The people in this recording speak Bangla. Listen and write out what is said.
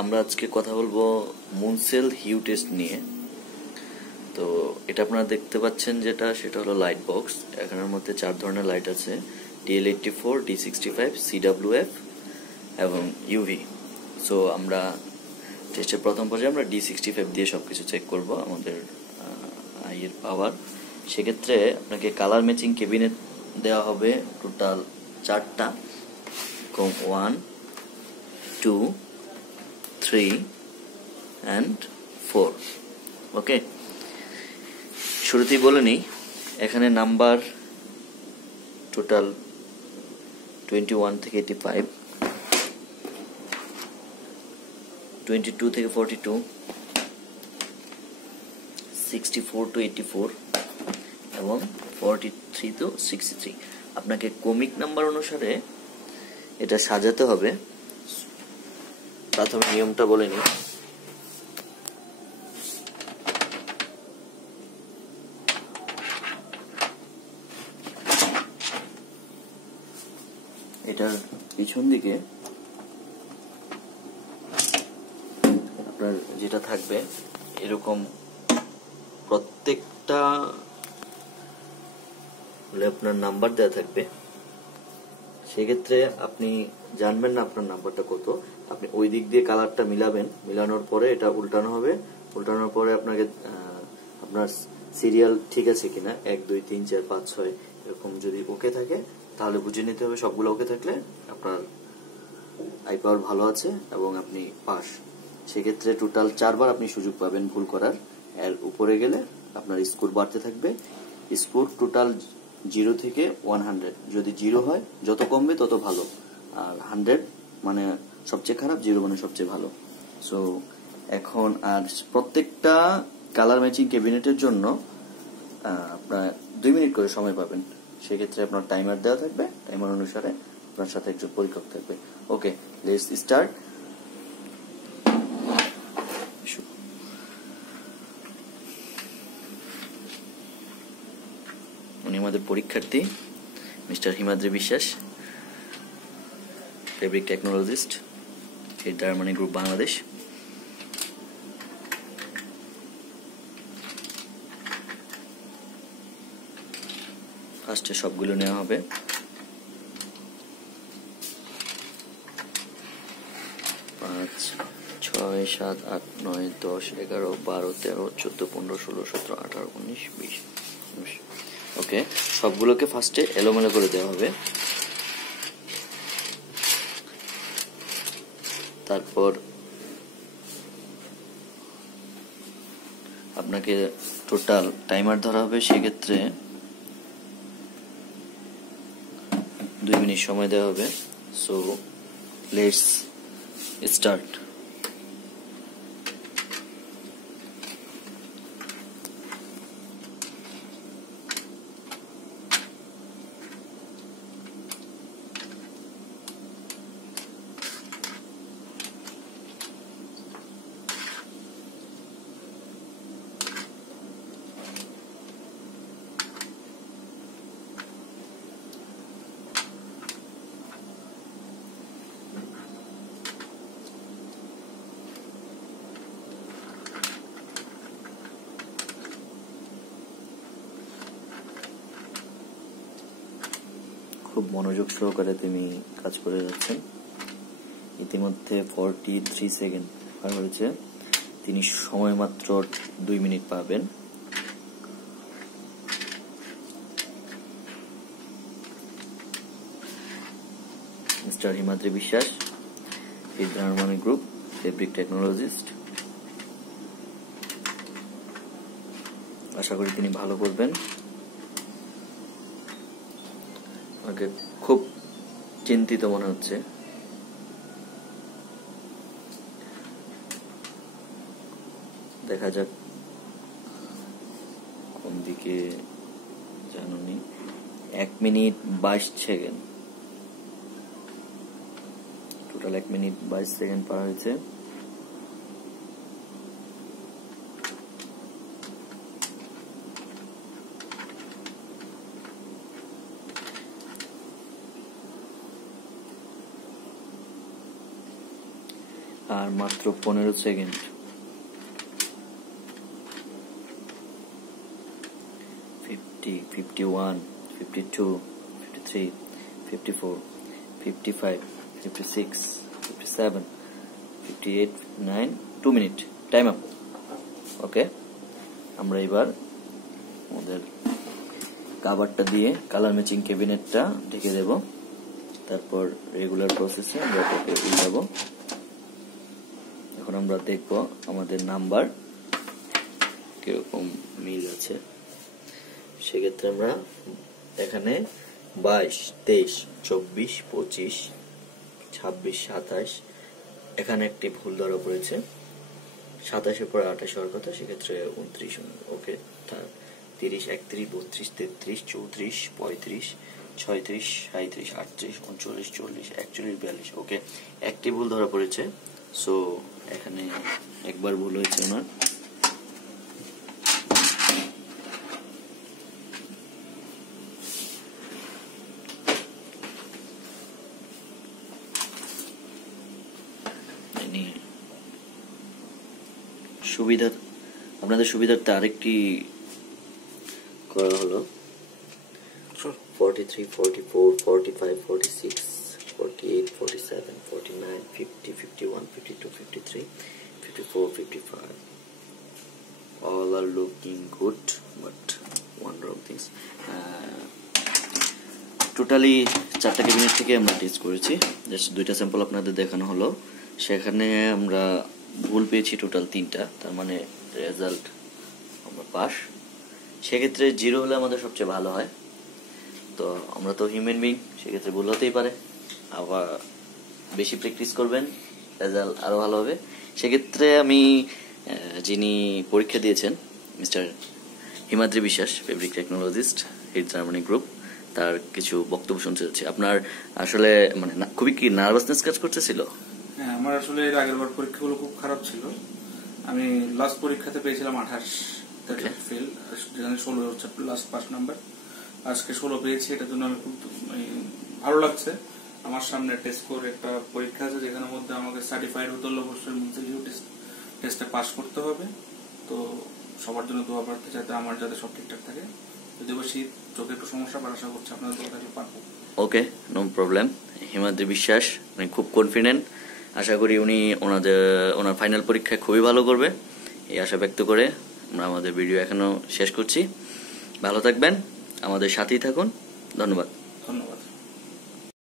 আমরা আজকে কথা বলবো মুনসেল হিউ টেস্ট নিয়ে। তো এটা আপনারা দেখতে পাচ্ছেন সেটা হলো লাইট বক্স। এখানের মধ্যে 4 ধরনের লাইট আছে, DL84, D65, CWF এবং UV। সো আমরা টেস্টের প্রথম পর্যায়ে আমরা D65 দিয়ে সবকিছু চেক করব আমাদের আইয়ের পাওয়ার। সেক্ষেত্রে আপনাকে কালার ম্যাচিং ক্যাবিনেট দেওয়া হবে টোটাল 4টা, 1, 2, 3 and 4। ওকে, শুরুতেই বলে নিই, এখানে নাম্বার টোটাল 21 থেকে 85, 22 থেকে 42, 64 to 84 এবং 43 to 63। আপনাকে কমিক নাম্বার অনুসারে এটা সাজাতে হবে। প্রথমে নিয়মটা বলে নিই। এটার পিছন দিকে আপনার যেটা থাকবে এরকম প্রত্যেকটা আপনার নাম্বার দেওয়া থাকবে। সেক্ষেত্রে আপনি জানবেন না আপনার নাম্বারটা কত, আপনি ওই দিক দিয়ে কালারটা মিলাবেন। মিলানোর পরে এটা উল্টানো হবে। উল্টানোর পরে আপনাকে আপনার সিরিয়াল ঠিক আছে কিনা, 1, 2, 3, 4, 5, 6 এরকম যদি ওকে থাকে তাহলে বুঝে নিতে হবে। সবগুলো ওকে থাকলে আপনার আই পাওয়ার ভালো আছে এবং আপনি পাস। সেক্ষেত্রে টোটাল 4 বার আপনি সুযোগ পাবেন ভুল করার। এর উপরে গেলে আপনার স্কোর বাড়তে থাকবে। স্কোর টোটাল 0 থেকে 100, যদি 0 হয় যত কমবে তত ভালো, আর 100 মানে সবচেয়ে খারাপ, 0 মানে সবচেয়ে ভালো। সো এখন আর প্রত্যেকটা কালার ম্যাচিং ক্যাবিনেটের জন্য আপনার 2 মিনিট করে সময় পাবেন। সেক্ষেত্রে আপনার টাইমার দেওয়া থাকবে, টাইমার অনুসারে আপনার সাথে একজন পরীক্ষক থাকবে। ওকে, লেটস স্টার্ট। উনি আমাদের পরীক্ষার্থী mister Himadri Biswas, fabric technologist, ডারমানি group Bangladesh. ফার্স্টে সবগুলো নেওয়া হবে। 5, 6, 7, 8, 9, 10, 11, 12, 13, 14, 15, 16, 17, 18, 19, 20। ওকে, সবগুলোকে ফার্স্টে এলোমেলো করে দেওয়া হবে। তারপর আপনাকে টোটাল টাইমার ধরা হবে। সেক্ষেত্রে 2 মিনিট সময় দেওয়া হবে। So let's start. খুব মনোযোগ সহকারে তিনি কাজ করে যাচ্ছেন। ইতিমধ্যে 43 সেকেন্ড পার হয়েছে। তিনি সময় মাত্র 2 মিনিট পাবেন। মিস্টার হিমাদ্রি বিশ্বাস, ডারমানি গ্রুপ, ফেব্রিক টেকনোলজিস্ট। আশা করি তিনি ভালো করবেন। আমাকে খুব চিন্তিত মনে হচ্ছে। দেখা যাক কোন দিকে জানুনি। 1 minute 22 second, total 1 minute 22 second পার হয়েছে। আর আর মাত্র 15 সেকেন্ড। 50, 51, 52, 53, 54, 55, 56, 57, 58, 59, 2 minute time up. ওকে, আমরা এবার আমাদের কাভারটা দিয়ে কালার ম্যাচিং ক্যাবিনেটটা ঢেকে দেব। তারপর রেগুলার প্রসেসে আমরা এটাকে উল্টাবো। এখন আমরা দেখব আমাদের নাম্বার কিরকম মিল আছে। সেক্ষেত্রে আমরা এখানে 22, 23, 24, 25, 26, 27 এখানে একটি ভুল ধরা পড়েছে। 27-এর পরে 28 হওয়ার কথা, সেক্ষেত্রে 29। ওকে, 30, 31, 32, 33, 34, 35, 36, 37, 38, 39, 40, 41, 42। ওকে, একটি ভুল ধরা পড়েছে। সো এখানে একবার ভুল হয়েছে ওনার। আপনাদের সুবিধার্থে আরেকটি করা হলো। 43, 44, 45, 46, 48, 47, 49, 50, 51, 52, 53, 54, 55. All are looking good, but one wrong things. Totally 4টা ক্যাবিনেট থেকে আমরা টেস্ট করেছি। জাস্ট 2টা স্যাম্পল আপনাদের দেখানো হলো। সেখানে আমরা ভুল পেয়েছি টোটাল 3টা, তার মানে রেজাল্ট আমরা পাস। সেক্ষেত্রে 0 হলে আমাদের সবচেয়ে ভালো হয়। তো আমরা তো হিউম্যান বিং, সেক্ষেত্রে ভুল হতেই পারে। আবার বেশি প্র্যাকটিস করবেন, রেজাল্ট আরো ভালো হবে। সেক্ষেত্রে আমি যিনি পরীক্ষা দিয়েছেন mister Himadri Biswas, fabric technologist, hit Germany group, তার কিছু বক্তব্য শুনতে চাচ্ছি। আপনার আসলে মানে খুবই কি নার্ভাসনেস কাজ করতেছিল? হ্যাঁ, আমার আসলে এর আগের বার পরীক্ষাগুলো খুব খারাপ ছিল। আমি লাস্ট পরীক্ষাতে পেয়েছিলাম 28 ফেল, যেখানে 16 হচ্ছে লাস্ট পাস নাম্বার। আজকে 16 পেয়েছি, এটার জন্য আমি খুব ভালো লাগছে। আমার সামনে টেস্ট করে একটা পরীক্ষা আছে, যেখানের মধ্যে আমাকে সার্টিফাইড হতে হলে অবশ্যই টেস্টে পাস করতে হবে। তো সবার জন্য দোয়া প্রার্থী, যাতে আমার যাতে সব ঠিকঠাক থাকে। যদি শীত চোখে একটু সমস্যা, বা আশা করছি আপনাদের দোয়া থাকলে পারবো। ওকে, নো প্রবলেম। হিমাদ্রি বিশ্বাস উনি খুব কনফিডেন্ট। আশা করি উনি ওনার ফাইনাল পরীক্ষায় খুবই ভালো করবে, এই আশা ব্যক্ত করে আমরা আমাদের ভিডিও এখনো শেষ করছি। ভালো থাকবেন, আমাদের সাথেই থাকুন। ধন্যবাদ।